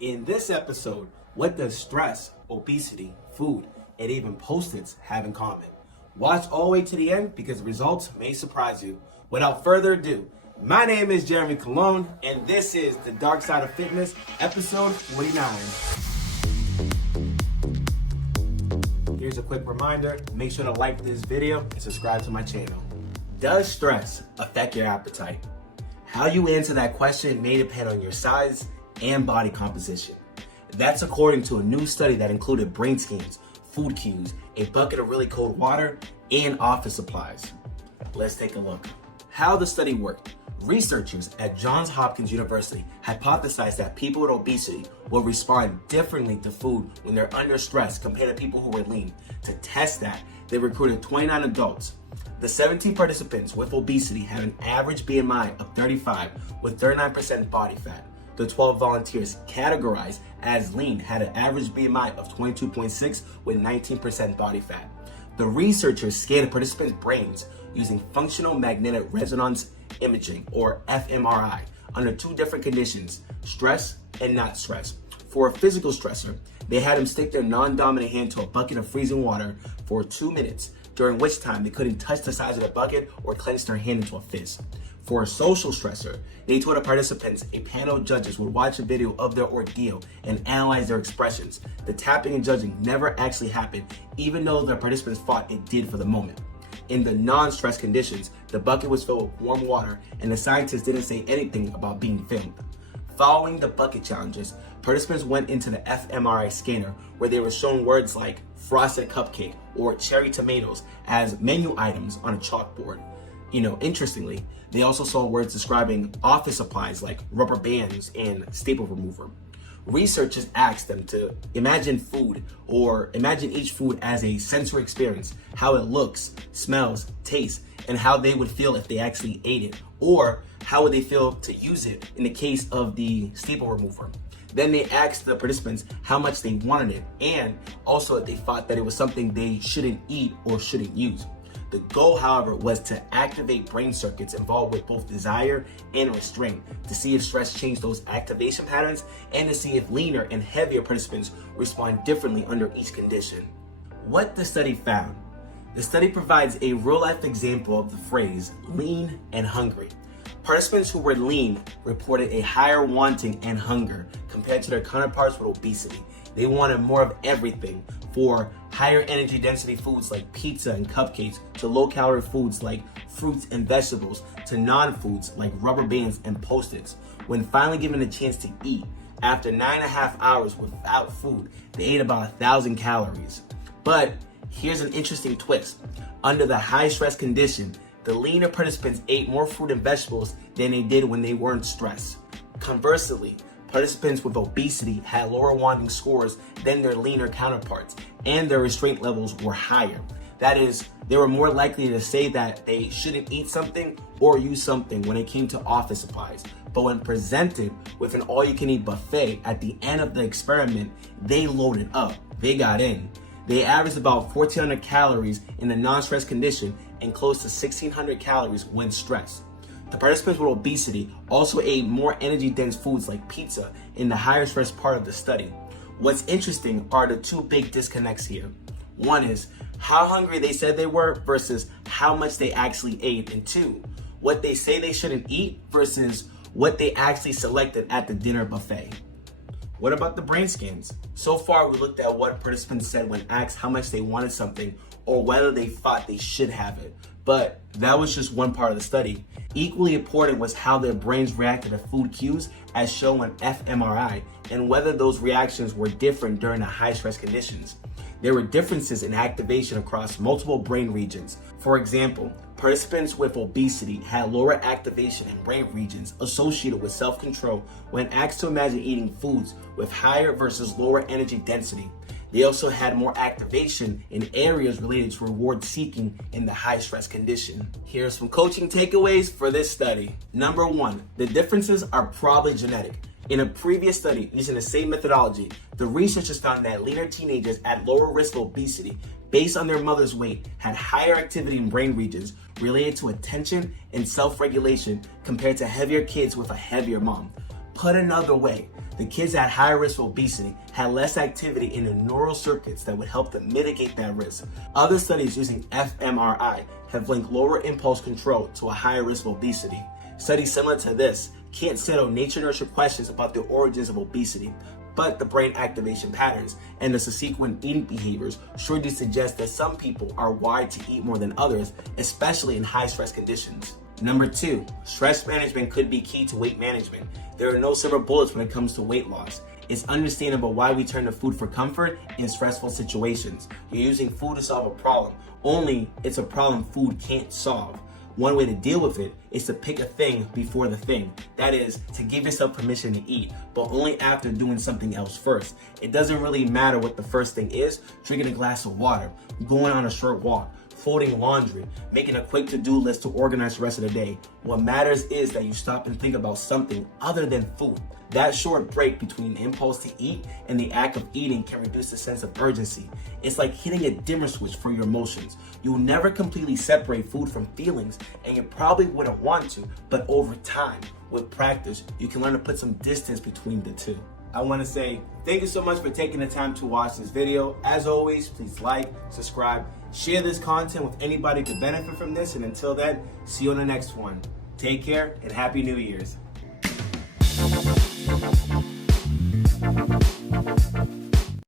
In this episode, what does stress, obesity, food, and even Post-its have in common? Watch all the way to the end because the results may surprise you. Without further ado, my name is Jeremy Colon, and this is The Dark Side of Fitness, episode 49. Here's a quick reminder, make sure to like this video and subscribe to my channel. Does stress affect your appetite? How you answer that question may depend on your size and body composition. That's according to a new study that included brain scans, food cues, a bucket of really cold water, and office supplies. Let's take a look. How the study worked. Researchers at Johns Hopkins University hypothesized that people with obesity will respond differently to food when they're under stress compared to people who were lean. To test that, they recruited 29 adults. The 17 participants with obesity had an average BMI of 35 with 39% body fat. The 12 volunteers categorized as lean had an average BMI of 22.6 with 19% body fat. The researchers scanned participants' brains using functional magnetic resonance imaging, or fMRI, under two different conditions, stress and not stress. For a physical stressor, they had them stick their non-dominant hand to a bucket of freezing water for 2 minutes, during which time they couldn't touch the sides of the bucket or clench their hand into a fist. For a social stressor, they told the participants a panel of judges would watch a video of their ordeal and analyze their expressions. The tapping and judging never actually happened, even though the participants thought it did for the moment. In the non-stress conditions, the bucket was filled with warm water and the scientists didn't say anything about being filmed. Following the bucket challenges, participants went into the fMRI scanner where they were shown words like frosted cupcake or cherry tomatoes as menu items on a chalkboard. Interestingly, they also saw words describing office supplies like rubber bands and staple remover. Researchers asked them to imagine food or imagine each food as a sensory experience, how it looks, smells, tastes, and how they would feel if they actually ate it, or how would they feel to use it in the case of the staple remover. Then they asked the participants how much they wanted it and also if they thought that it was something they shouldn't eat or shouldn't use. The goal, however, was to activate brain circuits involved with both desire and restraint to see if stress changed those activation patterns and to see if leaner and heavier participants respond differently under each condition. What the study found. The study provides a real-life example of the phrase lean and hungry. Participants who were lean reported a higher wanting and hunger compared to their counterparts with obesity. They wanted more of everything, for higher energy density foods like pizza and cupcakes to low calorie foods like fruits and vegetables to non-foods like rubber bands and Post-its. When finally given a chance to eat, after 9.5 hours without food, they ate about 1,000 calories. But here's an interesting twist. Under the high stress condition, the leaner participants ate more fruit and vegetables than they did when they weren't stressed. Conversely, participants with obesity had lower wanting scores than their leaner counterparts, and their restraint levels were higher. That is, they were more likely to say that they shouldn't eat something or use something when it came to office supplies. But when presented with an all-you-can-eat buffet at the end of the experiment, they loaded up. They got in. They averaged about 1,400 calories in the non-stress condition and close to 1,600 calories when stressed. The participants with obesity also ate more energy-dense foods like pizza in the higher stress part of the study. What's interesting are the two big disconnects here. One is how hungry they said they were versus how much they actually ate. And two, what they say they shouldn't eat versus what they actually selected at the dinner buffet. What about the brain scans? So far, we looked at what participants said when asked how much they wanted something or whether they thought they should have it. But that was just one part of the study. Equally important was how their brains reacted to food cues as shown on fMRI and whether those reactions were different during the high stress conditions. There were differences in activation across multiple brain regions. For example, participants with obesity had lower activation in brain regions associated with self-control when asked to imagine eating foods with higher versus lower energy density. They also had more activation in areas related to reward seeking in the high stress condition. Here's some coaching takeaways for this study. Number 1, the differences are probably genetic. In a previous study using the same methodology, the researchers found that leaner teenagers at lower risk of obesity based on their mother's weight had higher activity in brain regions related to attention and self-regulation compared to heavier kids with a heavier mom. Put another way, The kids at higher risk of obesity had less activity in the neural circuits that would help them mitigate that risk. Other studies using fMRI have linked lower impulse control to a higher risk of obesity. Studies similar to this can't settle nature-nurture questions about the origins of obesity, but the brain activation patterns and the subsequent eating behaviors sure do suggest that some people are wired to eat more than others, especially in high-stress conditions. Number 2, stress management could be key to weight management. There are no silver bullets when it comes to weight loss. It's understandable why we turn to food for comfort in stressful situations. You're using food to solve a problem, only it's a problem food can't solve. One way to deal with it is to pick a thing before the thing. That is, to give yourself permission to eat, but only after doing something else first. It doesn't really matter what the first thing is: drinking a glass of water, going on a short walk, folding laundry, making a quick to-do list to organize the rest of the day. What matters is that you stop and think about something other than food. That short break between the impulse to eat and the act of eating can reduce the sense of urgency. It's like hitting a dimmer switch for your emotions. You'll never completely separate food from feelings, and you probably wouldn't want to, but over time, with practice, you can learn to put some distance between the two. I want to say thank you so much for taking the time to watch this video. As always, please like, subscribe, share this content with anybody who could benefit from this, and until then, see you on the next one. Take care and Happy New Year's.